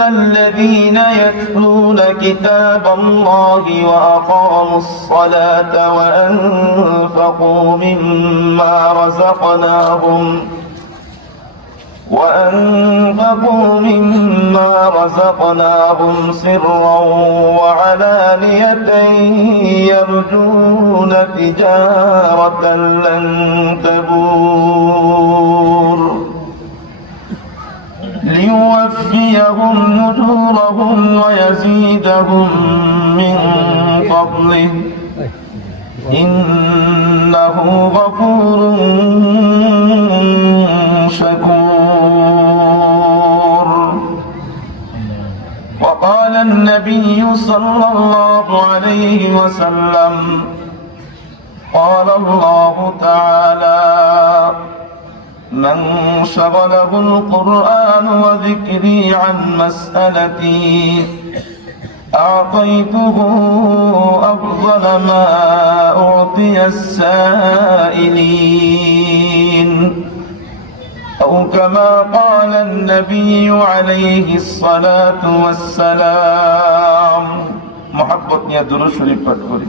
الذين يتلون كتاب الله وأقاموا الصلاة وأنفقوا مما رزقناهم وأنفقوا مما رزقناهم سرا وعلانية يرجون تجارة لن تبور نجورهم ويزيدهم من فضله إنه غفور شكور وقال النبي صلى الله عليه وسلم قال الله تعالى من شغله القرآن وذكري عن مسألتي. أعطيته أفضل ما أعطي السائلين. أو كما قال النبي عليه الصلاة والسلام. محبة يا درس فتوري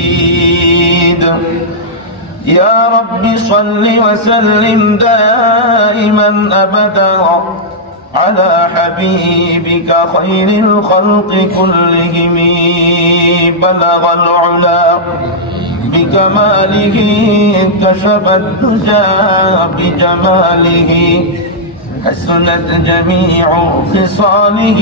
يا رب صل وسلم دائما أبدا على حبيبك خير الخلق كلهم. بلغ العلا بكماله كشف الدجى بجماله حسنت جميع خصاله.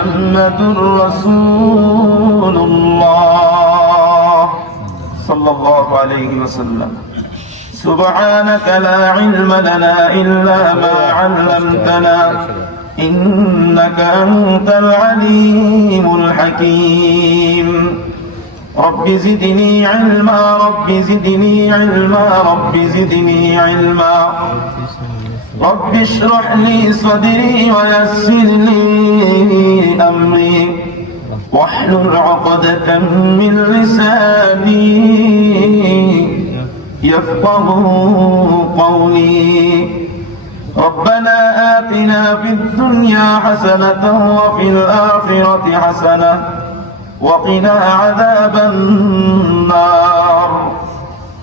محمد رسول الله صلى الله عليه وسلم. سبحانك لا علم لنا إلا ما علمتنا. إنك أنت العليم الحكيم. رب زدني علما رب زدني علما رب زدني علما. رب اشرح لي صدري ويسر لي أمري. واحلل عقدة من لساني يفقه قولي. ربنا آتنا في الدنيا حسنة وفي الآخرة حسنة وقنا عذاب النار.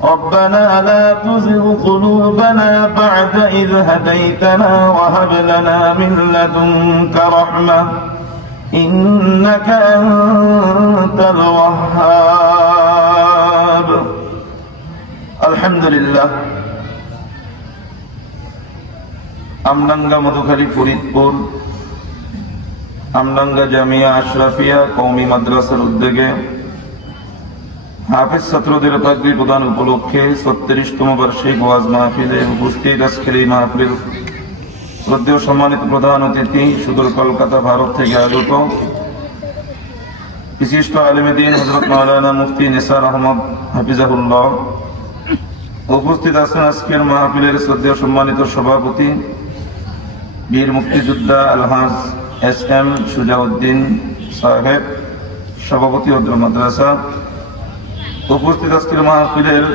ربنا لا تزغ قلوبنا بعد إذ هديتنا وهب لنا من لدنك رحمة إنك أنت الوهاب الحمد لله আমডাঙ্গা মধুখালী ফরিদপুর আমডাঙ্গা জামিয়া আশরাফিয়া কৌমি মাদ্রাসার উদ্যোগে হাফিজ ছাত্রদের পাগড়ি প্রদান উপলক্ষে ছত্রিশতম বার্ষিক ওয়াজ মাহফিলে উপস্থিত আজকের এই মাহফিল। শ্রদ্ধেয় সম্মানিত প্রধান অতিথি, সুদূর কলকাতা, ভারত থেকে আগত বিশিষ্ট আলিমেদিন হজরত মাওলানা মুফতি নিসার আহমদ হাফিজাহুল্লাহ। উপস্থিত আছেন আজকের মাহফিলের শ্রদ্ধেয় সম্মানিত সভাপতি, বীর মুক্তিযোদ্ধা আলহাজ এস এম সুজাউদ্দিন সাহেব, সভাপতি অদ্র মাদ্রাসা। উপস্থিত আজকের মাহফিলের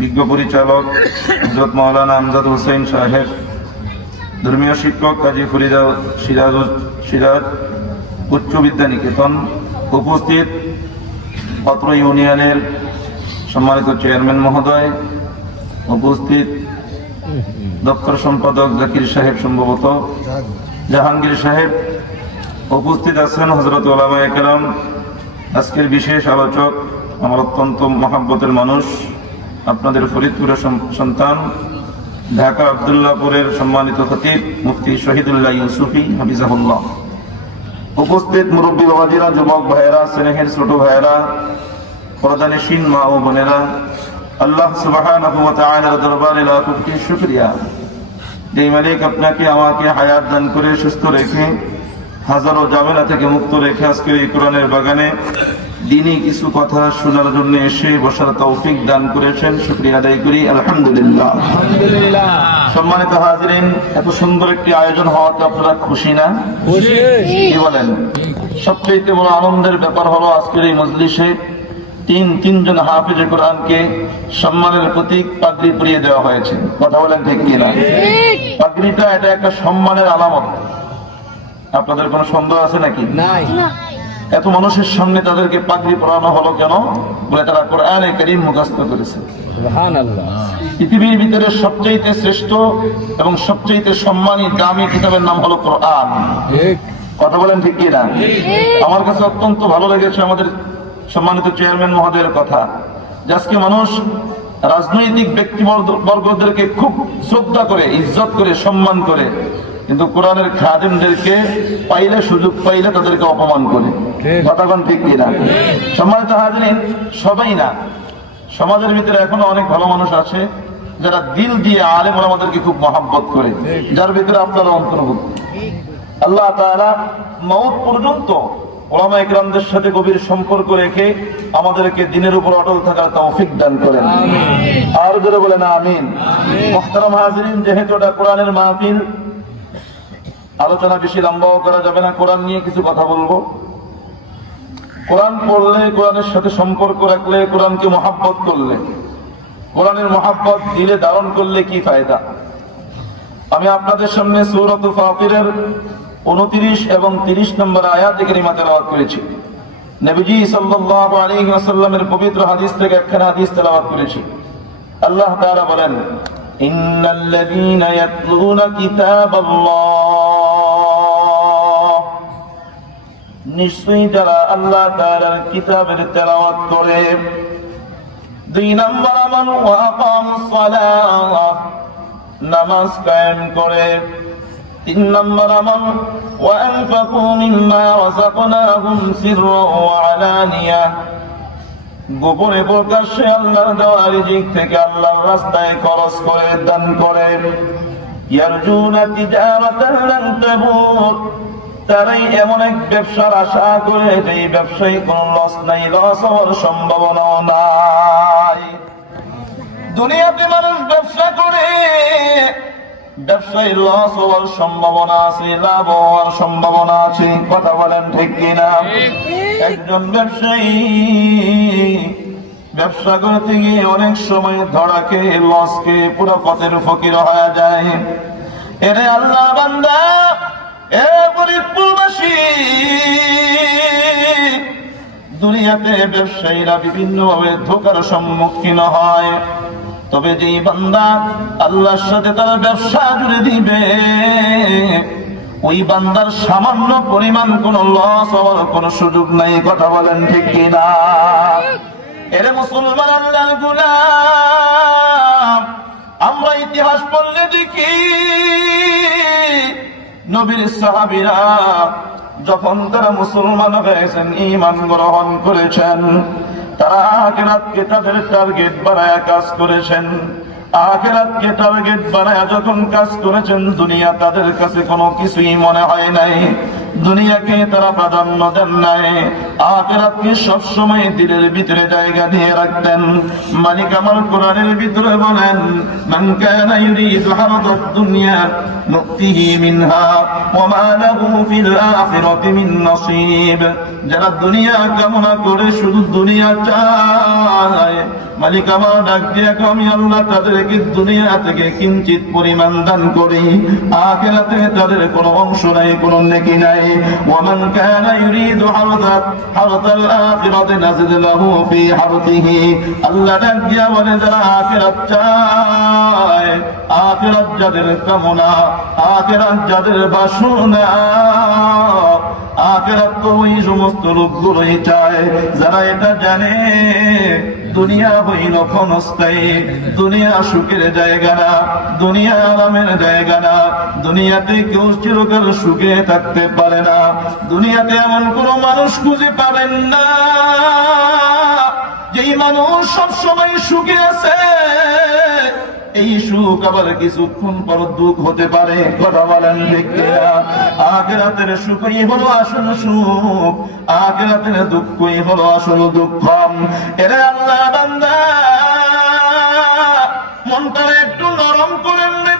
বিজ্ঞ পরিচালক হজরত মাওলানা আমজাদ হোসেন সাহেব, ধর্মীয় শিক্ষক কাজী ফরিদা সিরাজ সিরাজ উচ্চ বিদ্যা নিকেতন উপস্থিত, পত্র ইউনিয়নের সম্মানিত চেয়ারম্যান মহোদয় উপস্থিত, দপ্তর সম্পাদক জাকির সাহেব সম্ভবত, জাহাঙ্গীর সাহেব উপস্থিত আছেন হজরত ওলামা একরাম আজকের বিশেষ আলোচক আমার অত্যন্ত মহাব্বতের মানুষ, আপনাদের ফরিদপুরের সন্তান, ঢাকা আবদুল্লাপুরের সম্মানিত খতিব, মুফতি শহীদুল্লাহ ইউসুফি, হাফিজাহুল্লাহ। উপস্থিত মুরব্বী বাবাজিরা, যুবক ভাইয়েরা, স্নেহের ছোট ভাইয়েরা প্রদানশীল মা ও বোনেরা, আল্লাহ তাআলার দরবারে শুকরিয়া। যে মালিক আপনাকে, আমাকে হায়াত দান করে, সুস্থ রেখে, হাজারো জামেলা থেকে মুক্ত রেখে আজকে এই কোরআনের বাগানে দিনই কিছু কথা শোনার জন্য এসে বসার তৌফিক দান করেছেন শুকরিয়া আদায় করি আলহামদুলিল্লাহ। আলহামদুলিল্লাহ। সম্মানিত হাজিরিন এত সুন্দর একটি আয়োজন হওয়াতে আপনারা খুশি না? কি বলেন? সবচেয়ে বড় আনন্দের ব্যাপার হলো আজকের এই মজলিসে তিন তিনজন হাফিজ কোরআনকে সম্মানের প্রতীক পাগড়ি পরিয়ে দেওয়া হয়েছে। কথা বলেন ঠিক কিনা? পাগড়িটা এটা একটা সম্মানের আলামত। আপনাদের কোনো সন্দেহ আছে নাকি? নাই। এত মানুষের সামনে তাদেরকে পাগড়ি পরানো হলো কেন বলে তারা কোরআনে করিম মুখস্থ করেছে। পৃথিবীর ভিতরে সবচেয়ে শ্রেষ্ঠ এবং সবচেয়ে সম্মানী দামি কিতাবের নাম হলো কোরআন। কথা বলেন ঠিক কিনা? আমার কাছে অত্যন্ত ভালো লেগেছে আমাদের সম্মানিত চেয়ারম্যান মহোদয়ের কথা। যে আজকে মানুষ রাজনৈতিক ব্যক্তিবর্গদেরকে খুব শ্রদ্ধা করে ইজ্জত করে সম্মান করে কিন্তু কোরআনের খাদিমদেরকে পাইলে সুযোগ পাইলে তাদেরকে অপমান করে। কথাগণ ঠিক কিনা সম্মানিত হাজিরিন সবাই না। সমাজের ভিতরে এখনও অনেক ভালো মানুষ আছে যারা দিল দিয়ে আলেম আমাদেরকে খুব মহাব্বত করে। যার ভিতরে আপনারা অন্তর্ভুক্ত। আল্লাহ তাআলা মৌত পর্যন্ত ওলামা ইকরামদের সাথে গভীর সম্পর্ক রেখে আমাদেরকে দিনের উপর অটল থাকার তৌফিক দান করেন। আর জোরে বলেন আমিন। মোহতারাম হাজিরিন যেহেতু এটা কোরআনের মাহফিল আলোচনা বেশি লম্বাও করা যাবে না, কোরআন নিয়ে কিছু কথা বলব। কোরআন পড়লে কোরআনের সাথে সম্পর্ক রাখলে, কোরআনকে মহাব্বত করলে, কোরআনের মহাব্বত দিলে, ধারণ করলে কি ফায়দা? আমি আপনাদের সামনে সৌরত ফাতিরের উনত্রিশ এবং তিরিশ নম্বর আয়াত কারিমা তেলাওয়াত করেছি। নবীজি সাল্লাল্লাহু আলাইহি ওয়াসাল্লামের পবিত্র হাদিস থেকে একখানা হাদিস তেলাওয়াত করেছি। আল্লাহ তাআলা বলেন ইন্নাল্লাযীনা ইয়াতলুনা কিতাবাল্লাহ। নিশ্চয়ই যারা আল্লাহ তাআলার কিতাবের তেলাওয়াত করে। দুই নম্বর নামাজ কায়েম করে। তিন নম্বর আলানিয়া। গোপনে প্রকাশ্যে আল্লাহর দেওয়া রিজিক থেকে আল্লাহর রাস্তায় খরচ করে, দান করে। ইয়ারজুনা তিজারাতান লান তাবুর তারাই এমন এক ব্যবসার আশা করে যে ব্যবসায়ী কোনো লস নাই লস হওয়ার সম্ভাবনা নাই। দুনিয়াতে মানুষ ব্যবসা করে, ব্যবসায়ী লস হওয়ার সম্ভাবনা আছে, লাভ হওয়ার সম্ভাবনা আছে, কথা বলেন ঠিক কিনা? একজন ব্যবসায়ী ব্যবসা করতে গিয়ে অনেক সময় ধরাকে লসকে পুরো পথের ফকির হয়ে যায়। এরে আল্লাহ বান্দা দুনিয়াতে ব্যবসায়ীরা বিভিন্ন ভাবে ধোকার সম্মুখীন হয়। তবে যেই বান্দা আল্লাহর সাথে তার ব্যবসা জুড়ে দিবে, ওই বান্দার সামান্য পরিমাণ কোন লস হওয়ার কোন সুযোগ নাই, কথা বলেন ঠিক কিনা? এরে মুসলমান আল্লাহ গুলাম, আমরা ইতিহাস পড়লে দেখি নবীর সাহাবিরা যখন তারা মুসলমান হয়েছেন ইমান গ্রহণ করেছেন, তারা আখেরাতকে তাদের টার্গেট বানায় কাজ করেছেন। আখেরাতকে টার্গেট বানায় যখন কাজ করেছেন, দুনিয়া তাদের কাছে কোনো কিছুই মনে হয় নাই। দুনিয়াকে তারা প্রাধান্য দেন নাই। আখিরাতকে সবসময় দিলের ভিতরে জায়গা দিয়ে রাখতেন। মালিক আমার কোরআনের ভিতরে বলেন নসিব। যারা দুনিয়া কামনা করে শুধু দুনিয়া চায়, মালিক আমার ডাক দিয়ে আমি আল্লাহ তাদেরকে দুনিয়া থেকে কিঞ্চিত পরিমাণ দান করি। আখিরাতে তাদের কোনো অংশ নাই, কোনো নেকি নাই। ওয়ামান কানা ইউরিদু হারদাত হারদাল আখিরাতে নাজিদ লাহু ফি হারতিহি আল্লাহ ডাক দিয়া বলে যারা আখিরাত চায় আখিরাত যাদের কামনা আখিরাত যাদের বাসনা আখিরাত তো ওই সমস্ত লোকগুলোই চায়। যারা এটা জানে, দুনিয়া হইল ক্ষণস্থায়ী। দুনিয়া সুখের জায়গা না, দুনিয়া আরামের জায়গা না। দুনিয়াতে কেউ চিরকাল সুখে থাকতে পারে না। দুনিয়াতে এমন কোন মানুষ খুঁজে পাবেন না, যেই মানুষ সবসময় সুখে আছে। এই সুখ আবার কিছুক্ষণ পর দুঃখ হতে পারে। কথা বলেন ঠিক কিনা? আখেরাতের সুখই হলো আসল সুখ। আখেরাতের দুঃখই হলো আসল দুঃখ এরে আল্লাহ বান্দা, মনটা একটু নরম করেন রে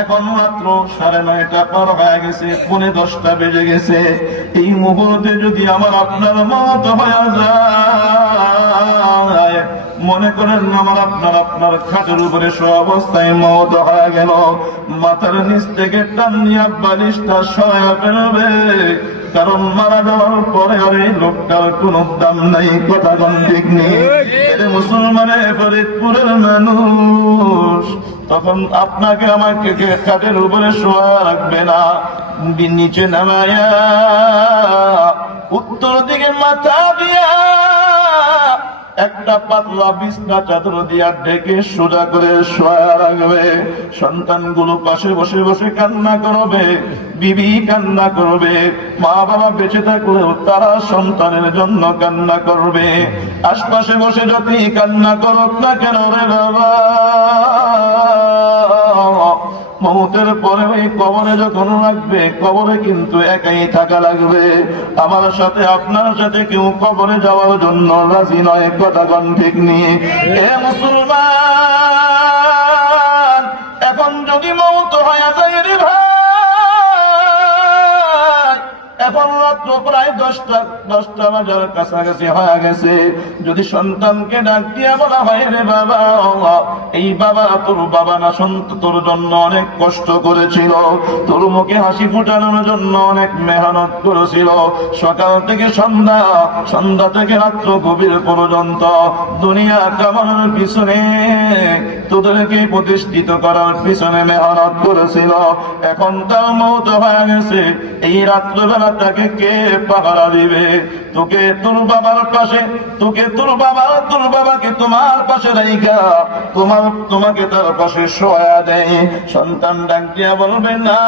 এখন মাত্র সাড়ে নয়টা পর হয়ে গেছে, পৌনে দশটা বেজে গেছে। এই মুহূর্তে যদি আমার আপনার মত হয়ে যায় মনে করেন আমার আপনার আপনার খাটের উপরে সব অবস্থায় মত হয়ে গেল। মাথার নিচ থেকে টানিয়া বালিশটা সয়া ফেলবে। কারণ মারা যাওয়ার পরে আর এই লোকটার কোনো দাম নাই কথা ঠিক নেই। মুসলমানের ফরিদপুরের মানুষ, তখন আপনাকে আমাকে কে- খাটের উপরে শোয়া রাখবে না নিচে নামায়া উত্তর দিকে মাথা দিয়া একটা পাতলা বিছনা চাদর দিয়া ডেকে সোজা করে শোয়া রাখবে সন্তানগুলো পাশে বসে বসে কান্না করবে, বিবি কান্না করবে মা বাবা বেঁচে থাকলেও তারা সন্তানের জন্য কান্না করবে। আশপাশে বসে যদি কান্না করত না কেন রে বাবা? মমতের পরে ওই কবরে যখন লাগবে, কবরে কিন্তু একাই থাকা লাগবে। আমার সাথে, আপনার সাথে কেউ কবরে যাওয়ার জন্য রাজি নয় কথা ঠিক নিয়ে এ মুসলমান, এখন যদি মৌত হয়ে যায় তোর জন্য অনেক কষ্ট করেছিল। তোর মুখে হাসি ফুটানোর জন্য অনেক মেহনত করেছিল। সকাল থেকে সন্ধ্যা সন্ধ্যা থেকে রাত্র গভীর পর্যন্ত দুনিয়া কামানোর পিছনে তোদেরকে প্রতিষ্ঠিত করার পিছনে মেহনত করেছিল। এখন তার মৌত হয়ে গেছে। এই রাত্রবেলা তাকে কে পাহারা দিবে। তোকে তোর বাবার পাশে, তোকে তোর বাবা, তোর বাবাকে তোমার পাশে রাইকা তোমার তোমাকে তার পাশে শোয়া দেয়। সন্তান ডাকিয়া বলবে, না।